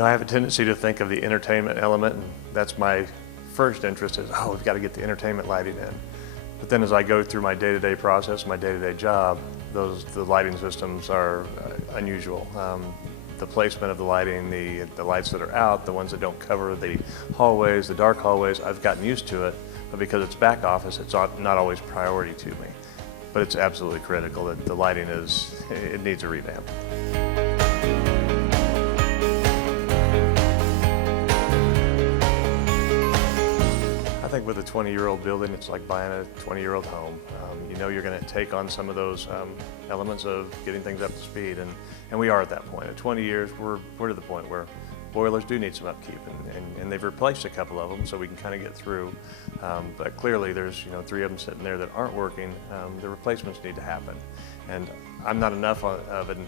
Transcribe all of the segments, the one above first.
I have a tendency to think of the entertainment element, and that's my first interest is, oh, we've got to get the entertainment lighting in. But then as I go through my day-to-day process, my day-to-day job, the lighting systems are unusual. The placement of the lighting, the lights that are out, the ones that don't cover the hallways, the dark hallways, I've gotten used to it, but because it's back office, it's not always priority to me. But it's absolutely critical that the lighting it needs a revamp. I think with a 20-year-old building, it's like buying a 20-year-old home. You know you're going to take on some of those elements of getting things up to speed, and we are at that point. At 20 years, we're to the point where boilers do need some upkeep, and they've replaced a couple of them, so we can kind of get through. But clearly, there's 3 of them sitting there that aren't working. The replacements need to happen, and I'm not enough of an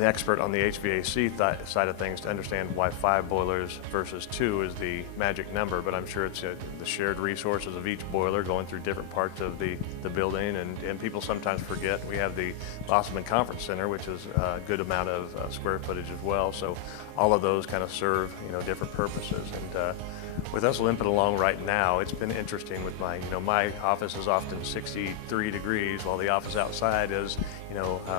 expert on the HVAC side of things to understand why 5 boilers versus 2 is the magic number, but I'm sure it's the shared resources of each boiler going through different parts of the building, and people sometimes forget we have the Boston Conference Center, which is a good amount of square footage as well, so all of those kind of serve different purposes. And with us limping along right now, it's been interesting with my office is often 63 degrees while the office outside is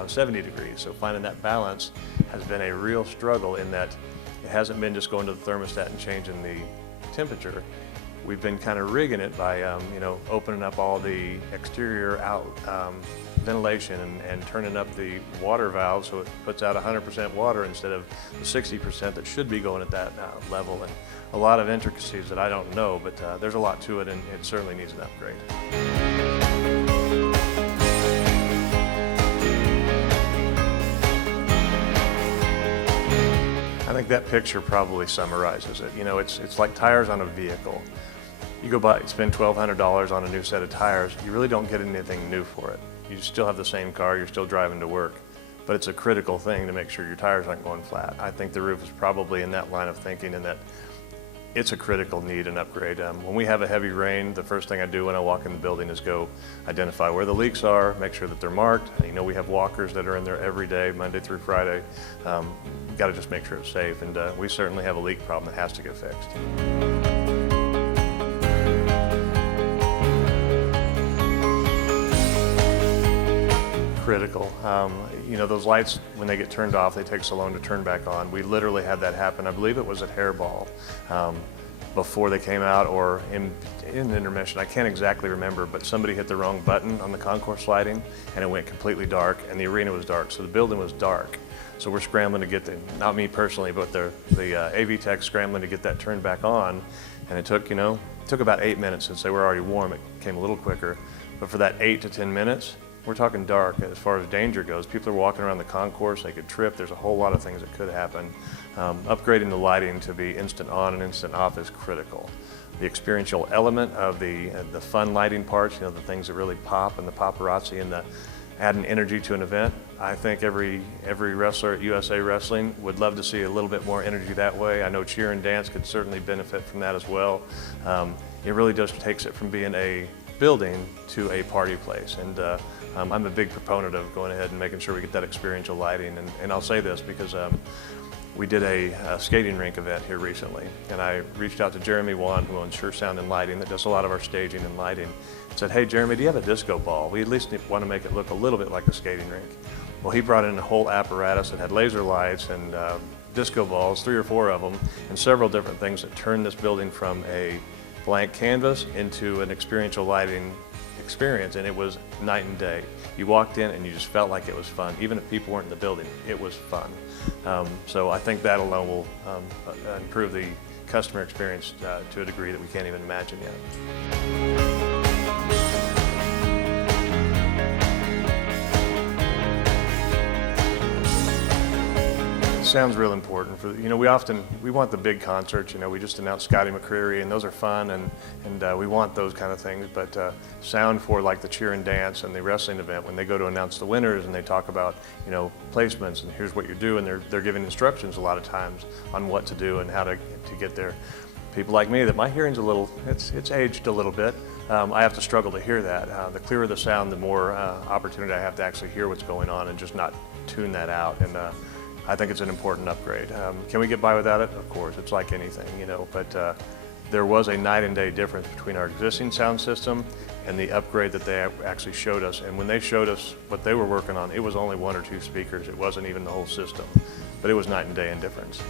70 degrees. So finding that balance has been a real struggle in that it hasn't been just going to the thermostat and changing the temperature. We've been kind of rigging it by opening up all the exterior ventilation and turning up the water valve so it puts out 100% water instead of the 60% that should be going at that level. And a lot of intricacies that I don't know, but there's a lot to it, and it certainly needs an upgrade. I think that picture probably summarizes it. It's like tires on a vehicle. You go spend $1,200 on a new set of tires, you really don't get anything new for it. You still have the same car, you're still driving to work, but it's a critical thing to make sure your tires aren't going flat. I think the roof is probably in that line of thinking, in that it's a critical need and upgrade. When we have a heavy rain, the first thing I do when I walk in the building is go identify where the leaks are, make sure that they're marked. We have walkers that are in there every day, Monday through Friday. Got to just make sure it's safe, and we certainly have a leak problem that has to get fixed. Critical. Those lights, when they get turned off, they take so long to turn back on. We literally had that happen. I believe it was at Hairball before they came out, or in intermission. I can't exactly remember, but somebody hit the wrong button on the concourse lighting, and it went completely dark, and the arena was dark, so the building was dark. So we're scrambling to get not me personally, but the AV tech scrambling to get that turned back on, and it took about 8 minutes. Since they were already warm, it came a little quicker, but for that 8 to 10 minutes, we're talking dark as far as danger goes. People are walking around the concourse, they could trip, there's a whole lot of things that could happen. Upgrading the lighting to be instant on and instant off is critical. The experiential element of the fun lighting parts, the things that really pop, and the paparazzi and the adding energy to an event. I think every wrestler at USA Wrestling would love to see a little bit more energy that way. I know cheer and dance could certainly benefit from that as well. It really just takes it from being a building to a party place, and I'm a big proponent of going ahead and making sure we get that experiential lighting. And I'll say this because we did a skating rink event here recently, and I reached out to Jeremy Wan, who owns Sure Sound and Lighting, that does a lot of our staging and lighting, and said, hey Jeremy, do you have a disco ball? We at least want to make it look a little bit like a skating rink. Well, he brought in a whole apparatus that had laser lights and disco balls, 3 or 4 of them, and several different things that turned this building from a blank canvas into an experiential lighting experience, and it was night and day. You walked in and you just felt like it was fun. Even if people weren't in the building, it was fun. So I think that alone will improve the customer experience to a degree that we can't even imagine yet. Sounds real important for we want the big concerts. We just announced Scotty McCreery, and those are fun, and we want those kind of things. But sound for like the cheer and dance and the wrestling event, when they go to announce the winners and they talk about placements and here's what you do, and they're giving instructions a lot of times on what to do and how to get there. People like me, that my hearing's it's aged a little bit. I have to struggle to hear that. The clearer the sound, the more opportunity I have to actually hear what's going on and just not tune that out. And I think it's an important upgrade. Can we get by without it? Of course, it's like anything, but there was a night and day difference between our existing sound system and the upgrade that they actually showed us. And when they showed us what they were working on, it was only 1 or 2 speakers. It wasn't even the whole system, but it was night and day in difference.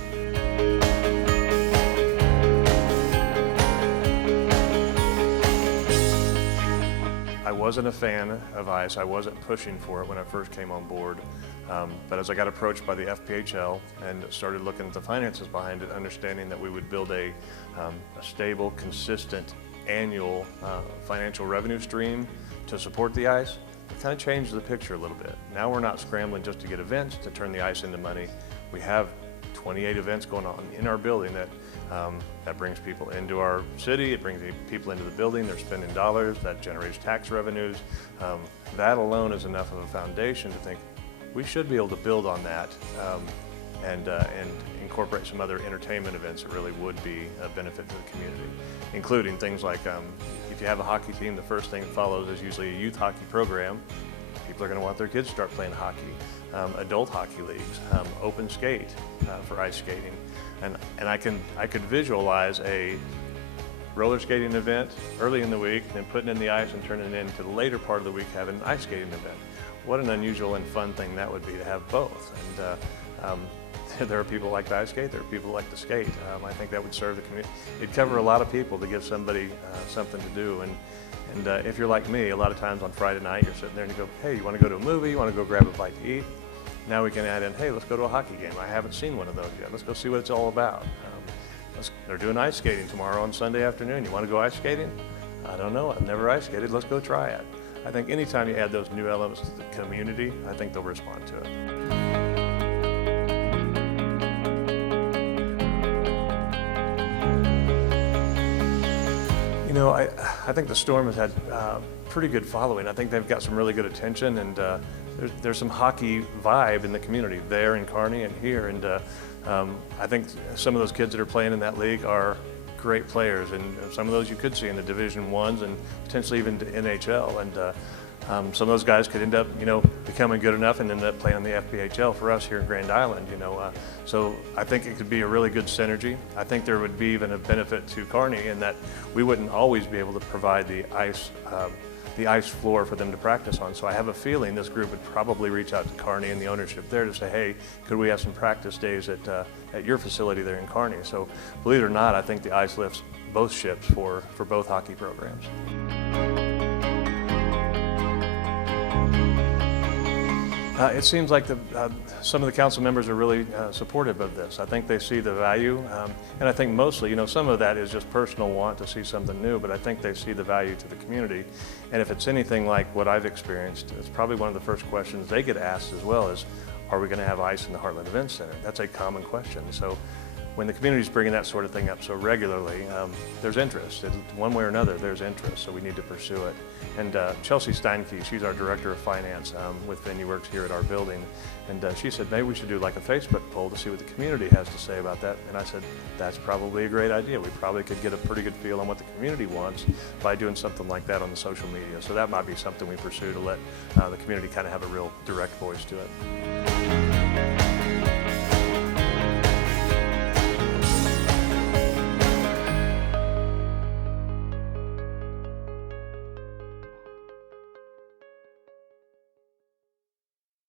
I wasn't a fan of ICE. I wasn't pushing for it when I first came on board. But as I got approached by the FPHL and started looking at the finances behind it, understanding that we would build a stable, consistent, annual financial revenue stream to support the ICE, it kind of changed the picture a little bit. Now we're not scrambling just to get events to turn the ICE into money. We have 28 events going on in our building that brings people into our city, it brings people into the building, they're spending dollars, that generates tax revenues. That alone is enough of a foundation to think we should be able to build on that and incorporate some other entertainment events that really would be a benefit to the community, including things like if you have a hockey team, the first thing that follows is usually a youth hockey program. People are going to want their kids to start playing hockey. Adult hockey leagues, open skate for ice skating, and I could visualize a roller skating event early in the week, and then putting in the ice and turning it into the later part of the week having an ice skating event. What an unusual and fun thing that would be to have both. And there are people who like to ice skate, there are people who like to skate. I think that would serve the community. It'd cover a lot of people to give somebody something to do. And if you're like me, a lot of times on Friday night, you're sitting there and you go, hey, you want to go to a movie? You want to go grab a bite to eat? Now we can add in, hey, let's go to a hockey game. I haven't seen one of those yet. Let's go see what it's all about. They're doing ice skating tomorrow on Sunday afternoon. You want to go ice skating? I don't know. I've never ice skated. Let's go try it. I think anytime you add those new elements to the community, I think they'll respond to it. I think the Storm has had pretty good following. I think they've got some really good attention, and there's some hockey vibe in the community there in Kearney and here. And I think some of those kids that are playing in that league are great players, and some of those you could see in the Division I's and potentially even to NHL. And some of those guys could end up, becoming good enough and end up playing on the FPHL for us here in Grand Island. So I think it could be a really good synergy. I think there would be even a benefit to Kearney in that we wouldn't always be able to provide the ice floor for them to practice on. So I have a feeling this group would probably reach out to Kearney and the ownership there to say, hey, could we have some practice days at your facility there in Kearney? So believe it or not, I think the ice lifts both ships for both hockey programs. It seems like some of the council members are really supportive of this. I think they see the value, and I think mostly, some of that is just personal want to see something new, but I think they see the value to the community. And if it's anything like what I've experienced, it's probably one of the first questions they get asked as well is, are we going to have ice in the Heartland Event Center? That's a common question. So when the community is bringing that sort of thing up so regularly, there's interest. One way or another, there's interest, so we need to pursue it. And Chelsea Steinke, she's our Director of Finance with VenueWorks here at our building, and she said, maybe we should do like a Facebook poll to see what the community has to say about that. And I said, that's probably a great idea. We probably could get a pretty good feel on what the community wants by doing something like that on the social media. So that might be something we pursue to let the community kind of have a real direct voice to it.